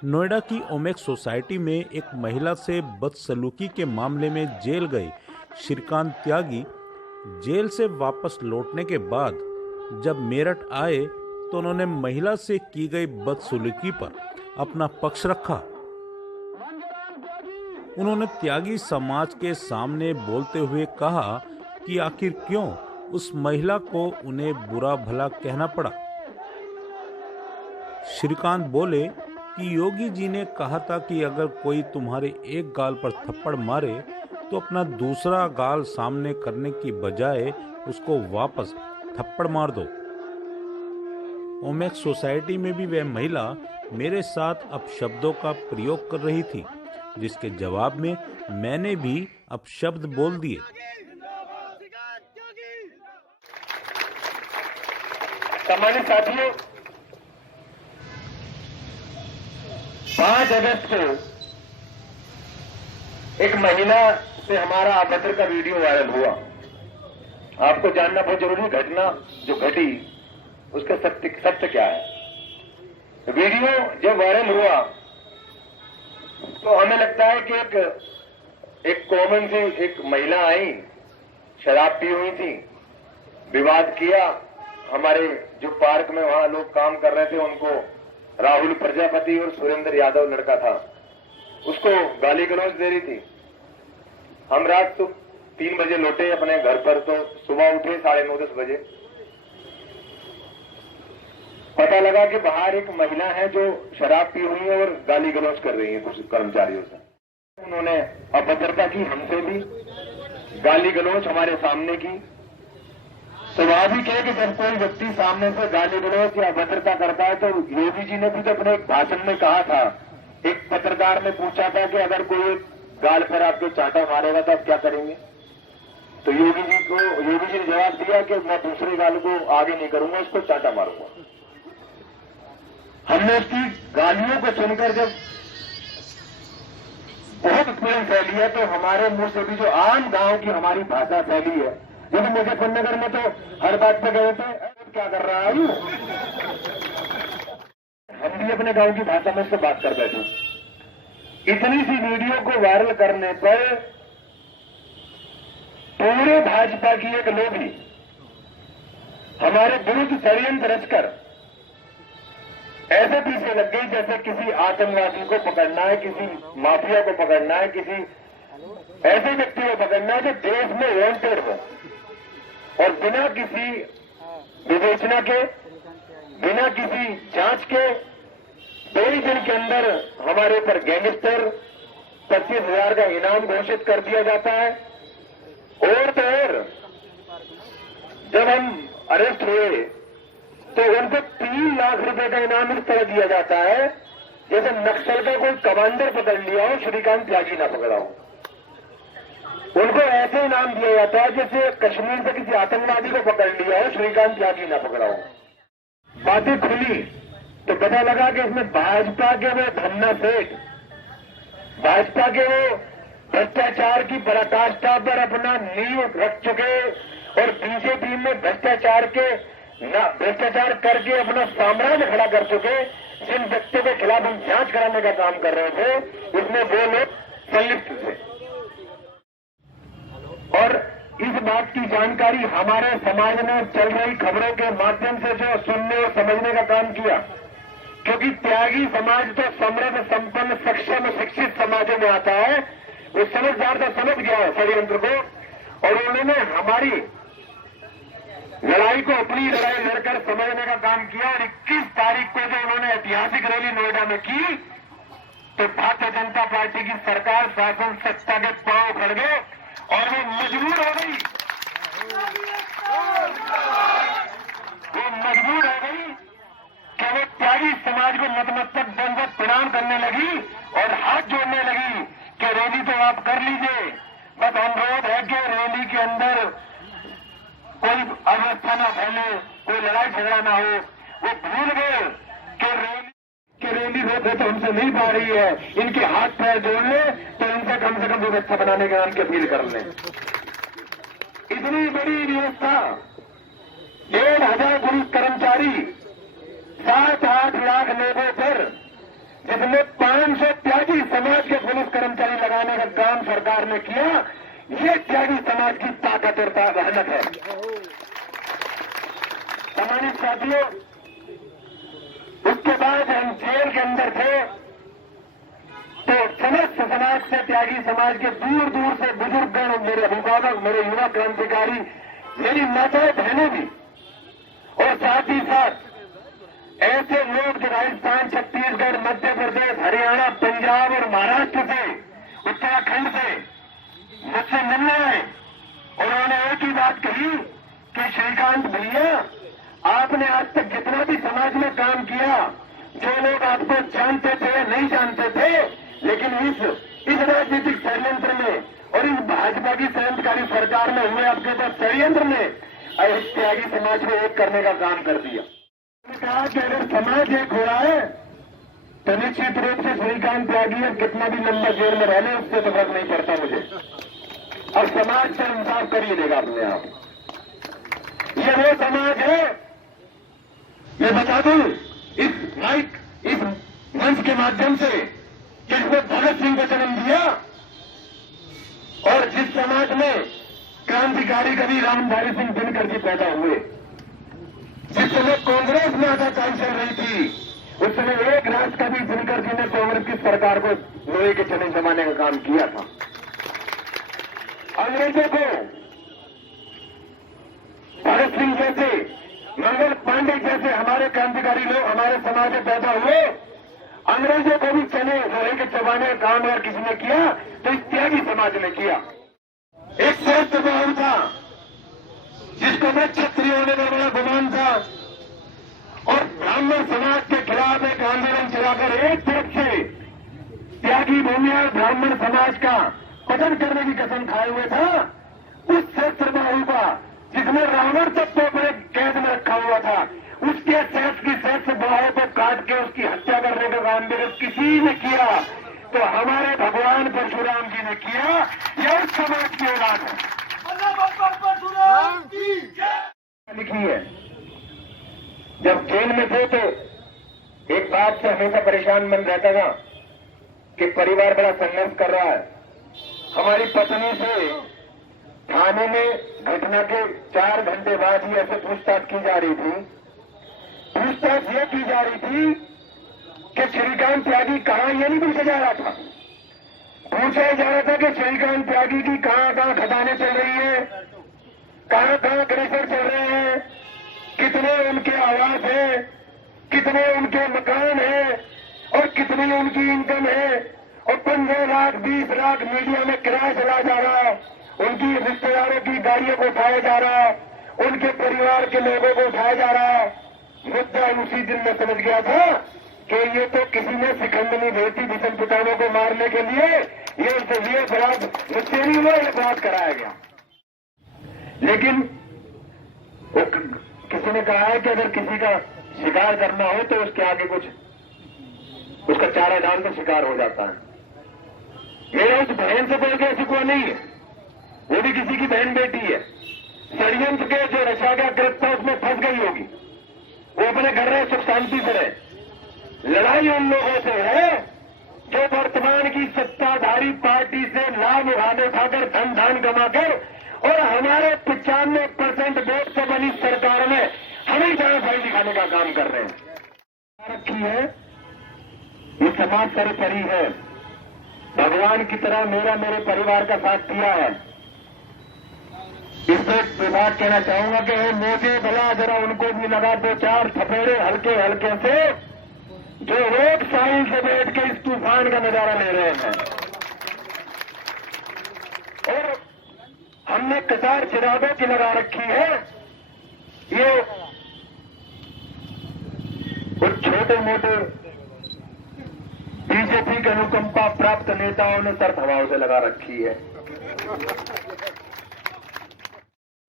नोएडा की ओमेक्स सोसाइटी में एक महिला से बदसलूकी के मामले में जेल गए श्रीकांत त्यागी जेल से वापस लौटने के बाद जब मेरठ आए तो उन्होंने महिला से की गई बदसलूकी पर अपना पक्ष रखा। उन्होंने त्यागी समाज के सामने बोलते हुए कहा कि आखिर क्यों उस महिला को उन्हें बुरा भला कहना पड़ा। श्रीकांत बोले कि योगी जी ने कहा था कि अगर कोई तुम्हारे एक गाल पर थप्पड़ मारे तो अपना दूसरा गाल सामने करने की बजाय उसको वापस थप्पड़ मार दो। ओमेक्स सोसाइटी में भी वह महिला मेरे साथ अपशब्दों का प्रयोग कर रही थी, जिसके जवाब में मैंने भी अपशब्द बोल दिए। सामान्य साथियों, 5 अगस्त को एक महिला से हमारा अभद्र का वीडियो वायरल हुआ। आपको जानना बहुत जरूरी, घटना जो घटी उसका सत्य क्या है। वीडियो जब वायरल हुआ तो हमें लगता है कि एक कॉमन सी एक महिला आई, शराब पी हुई थी, विवाद किया। हमारे जो पार्क में वहां लोग काम कर रहे थे उनको राहुल प्रजापति और सुरेंद्र यादव लड़का था, उसको गाली गलौज दे रही थी। हम रात तो 3 बजे लौटे अपने घर पर, तो सुबह उठे 9:30-10 बजे, पता लगा कि बाहर एक महिला है जो शराब पी हुई है और गाली गलौज कर रही है कुछ कर्मचारियों से। उन्होंने अभद्रता की, हमसे भी गाली गलौज हमारे सामने की। स्वाभाविक है कि जब कोई व्यक्ति सामने से गाली गलौज या अभद्रता करता है तो योगी जी ने भी तो अपने एक भाषण में कहा था, एक पत्रकार ने पूछा था कि अगर कोई गाल पर आपके चांटा मारेगा तो आप क्या करेंगे, तो योगी जी ने जवाब दिया कि मैं दूसरे गाल को आगे नहीं करूंगा, उसको चांटा मारूंगा। हमने उसकी गालियों को सुनकर जब बहुत उत्पीड़न फैली है तो हमारे मुंह से भी जो आम गांव की हमारी भाषा फैली है, जैसे मुजफ्फरनगर में तो हर बात पे गए थे, क्या कर रहा है हम भी अपने गांव की भाषा में उससे बात कर बैठे। इतनी सी वीडियो को वायरल करने पर पूरे भाजपा की एक लोभी हमारे विरुद्ध षड्यंत्र रचकर ऐसे पीछे लग गई जैसे किसी आतंकवादी को पकड़ना है, किसी माफिया को पकड़ना है, किसी ऐसे व्यक्ति को पकड़ना है जो देश में वांटेड हो, और बिना किसी विवेचना के, बिना किसी जांच के 2 दिन के अंदर हमारे ऊपर गैंगस्टर 25,000 का इनाम घोषित कर दिया जाता है। और तो और जब हम अरेस्ट हुए तो उनको 3 लाख रुपए का इनाम इस तरह दिया जाता है जैसे नक्सल का कोई कमांडर पकड़ लिया हो, श्रीकांत त्यागी ना पकड़ा हो। उनको ऐसे इनाम दिया जाता है जैसे कश्मीर से किसी आतंकवादी को पकड़ लिया हो, श्रीकांत त्यागी ना पकड़ा हो। बातें खुली तो पता लगा कि इसमें भाजपा के वो धन्ना सेठ, भाजपा के वो भ्रष्टाचार की पराकाष्ठा पर अपना नींव रख चुके और बीजेपी में भ्रष्टाचार करके अपना साम्राज्य खड़ा कर चुके जिन व्यक्तियों के खिलाफ हम जांच कराने का काम कर रहे थे, इसमें वो लोग संलिप्त थे। और इस बात की जानकारी हमारे समाज ने चल रही खबरों के माध्यम से जो सुनने और समझने का काम किया, क्योंकि त्यागी समाज तो समृद्ध, संपन्न, सक्षम, शिक्षित समाजों में आता है, वो समझदार से समझ गया है षड्यंत्र को, और उन्होंने हमारी लड़ाई को अपनी लड़ाई लड़कर समझने का काम किया। और 21 तारीख को जो उन्होंने ऐतिहासिक रैली नोएडा में की तो भारतीय जनता पार्टी की सरकार शासन सत्ता के पांव खड़ गए और वो मजबूर हो गई, कि वो त्यागी समाज को नतमस्तक दंडवत प्रणाम करने लगी और हाथ जोड़ने लगी कि रैली तो आप कर लीजिए, बस अनुरोध है कि रैली के अंदर कोई अव्यवस्था न फैले, कोई लड़ाई झगड़ा ना हो। वो भूल गए कि रैली रोके तो हमसे नहीं पा रही है, इनके हाथ पैर जोड़ ले तो इनसे कम से कम व्यवस्था बनाने के नाम की अपील कर लें। इतनी बड़ी व्यवस्था, 1,500 पुलिस कर्मचारी, 7-8 लाख लोगों पर जिसमें 500 त्यागी समाज के पुलिस कर्मचारी लगाने का काम सरकार ने किया। ये त्यागी समाज की ताकत और बहादुरी है। सम्मानित साथियों, उसके बाद हम जेल के अंदर थे तो समस्त समाज से, त्यागी समाज के दूर दूर से बुजुर्गगण, मेरे अभिभावक, मेरे युवा क्रांतिकारी, मेरी माताएं बहनें भी, और साथ ही साथ ऐसे लोग जो राजस्थान, छत्तीसगढ़, मध्य प्रदेश, हरियाणा, पंजाब और महाराष्ट्र से, उत्तराखंड से मुझसे मिलने आए। उन्होंने एक ही बात कही कि श्रीकांत भैया, आपने आज तक जितना भी समाज में काम किया, जो लोग आपको जानते थे या नहीं जानते थे, लेकिन इस राजनीतिक षड्यंत्र में और इस भाजपा की क्रांतिकारी सरकार में हुए आपके पास षड्यंत्र ने त्यागी समाज को एक करने का काम कर दिया। उन्होंने कहा कि अगर समाज एक हो रहा है तो निश्चित रूप से श्रीकांत त्यागी अब कितना भी लंबा जेल में रहने, उससे तो फर्क नहीं पड़ता मुझे। अब समाज से इंसाफ कर ही लेगा अपने आप। ये वो समाज है, मैं बता दूं इस मंच के माध्यम से, जिसने भगत सिंह को जन्म दिया और जिस समाज में क्रांतिकारी कवि रामधारी सिंह दिनकर जी पैदा हुए। जिस समय कांग्रेस में आधाकाल चल रही थी, उस समय एक राष्ट्र कवि दिनकर जी ने कांग्रेस की सरकार को लोहे के चने जमाने का काम किया था। अंग्रेजों को भगत सिंह जैसे, मंगल पांडे जैसे हमारे क्रांतिकारी लोग हमारे समाज में पैदा हुए। अंग्रेजों को भी चने लोहे के चबाने का काम अगर किसी ने किया तो इस त्यागी समाज ने किया। एक श्रेष्ठ बहु था जिसको मैं क्षत्रिय होने का बड़ा गुमान था, और ब्राह्मण समाज के खिलाफ एक आंदोलन चलाकर एक तरफ से त्यागी भूमिया ब्राह्मण समाज का पतन करने की कसम खाए हुए था। उस श्रेष्ठ बहु का, जिसमें रावण तक को अपने कैद में रखा हुआ था, उसके श्रेष्ठ बाहों को काट के उसकी हत्या करने का काम भी किसी ने किया तो हमारे भगवान परशुराम जी ने किया। यह उस समाज की औलाद है। लिखी है, जब जेल में थे तो एक बात से हमेशा परेशान मन रहता था कि परिवार बड़ा संघर्ष कर रहा है। हमारी पत्नी से थाने में घटना के 4 घंटे बाद ही ऐसे पूछताछ की जा रही थी। पूछताछ यह की जा रही थी कि श्रीकांत त्यागी कहां, ये नहीं पूछा जा रहा था। पूछा जा रहा था कि श्रीकांत त्यागी की कहां कहां खदानें चल रही है, कहां कहां क्रेशर चल रहे हैं, कितने उनके आवास है, कितने उनके मकान है और कितनी उनकी इनकम है। और 15 लाख 20 लाख मीडिया में किराया चला जा रहा है, उनकी रिश्तेदारों की गाड़ियों को उठाया जा रहा है, उनके परिवार के लोगों को उठाया जा रहा है। मुद्दा उसी दिन में समझ गया था कि ये तो किसी ने सिकंदनी भेजी भीषण पिताओं को मारने के लिए, ये अपराध मुझसे नहीं हुआ, ये अपराध कराया गया। लेकिन किसी ने कहा है कि अगर किसी का शिकार करना हो तो उसके आगे कुछ उसका चारा डाल तो शिकार हो जाता है। मेरे उस बहन से कोई ऐसी कोई नहीं है, वो भी किसी की बहन बेटी है। षड्यंत्र के जो रचा गया कृत्य था उसमें फंस गई होगी, वो अपने घर रहे, सुख शांति से रहे। लड़ाई उन लोगों से है जो वर्तमान की सत्ताधारी पार्टी से लाभ उठाकर धन धान कमाकर और हमारे 95% वोट से बनी सरकार में हमें जानासाई दिखाने का काम कर रहे हैं। रखी है, ये समाज सर्वोपरि है। भगवान की तरह मेरे परिवार का साथ दिया है। इससे विभाग कहना चाहूंगा कि मुझे भला जरा उनको भी लगा 2-4 थपेड़े हल्के हल्के से, जो रोड साइड से बैठ के इस तूफान का नजारा ले रहे हैं। और हमने कतार चिरागों की लगा रखी है। ये कुछ छोटे मोटे बीजेपी के अनुकंपा प्राप्त नेताओं ने सर हवाओं से लगा रखी है।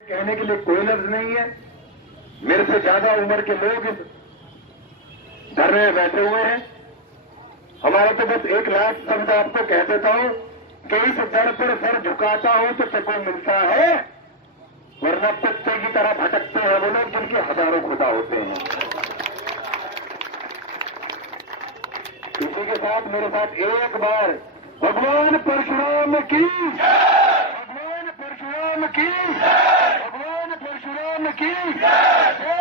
कहने के लिए कोई लफ्ज नहीं है। मेरे से ज्यादा उम्र के लोग इस धरने में बैठे हुए हैं। हमारा तो बस एक लाख शब्द आपको कह देता हूं कि इस दर पर सर झुकाता हूं तो सुकून मिलता है, वरना कुत्ते की तरह भटकते हैं वो लोग जिनके हजारों खुदा होते हैं। इसी के साथ मेरे साथ एक बार भगवान परशुराम की, भगवान परशुराम की, भगवान परशुराम की जय।